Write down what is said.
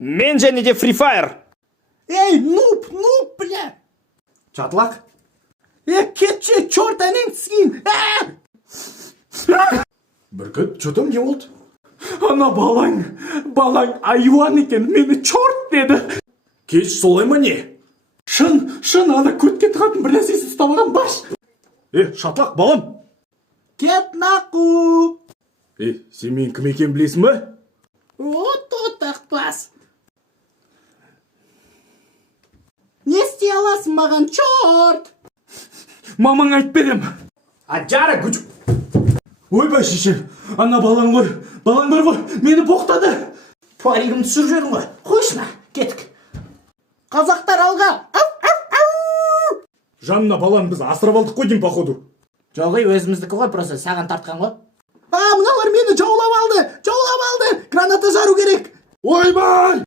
Мен және де Free Fire. Эй, нуб, бля! Чатлак? Кетші, чорт әнен түскен! Бүркіт, чөтім не болды? Ана балаң айуан екен, мені чорт деді. Кеш солай ма не? Шын, ана көтке тығатын бір нәрсесін ұстамаған баш. Шатлак, балам. Кет нақу. Сен мен кім екен білесің бі? Тақпас. Не істей аласың маған, чорт? Мамаң айт берем. Аджара күч. Ойбай шешем, ана балаң бар ғой, мені боқтады. Туарегімді түсір жерің ғой. Қойшына, кетік. Қазақтар алға. Жанна балам біз асырап алдық қой дейм, походу. Жоғы өзіміздікі ғой, просто саған тартқан ғой. Мыналар мені жаулап алды. Граната жару керек. Ойбай!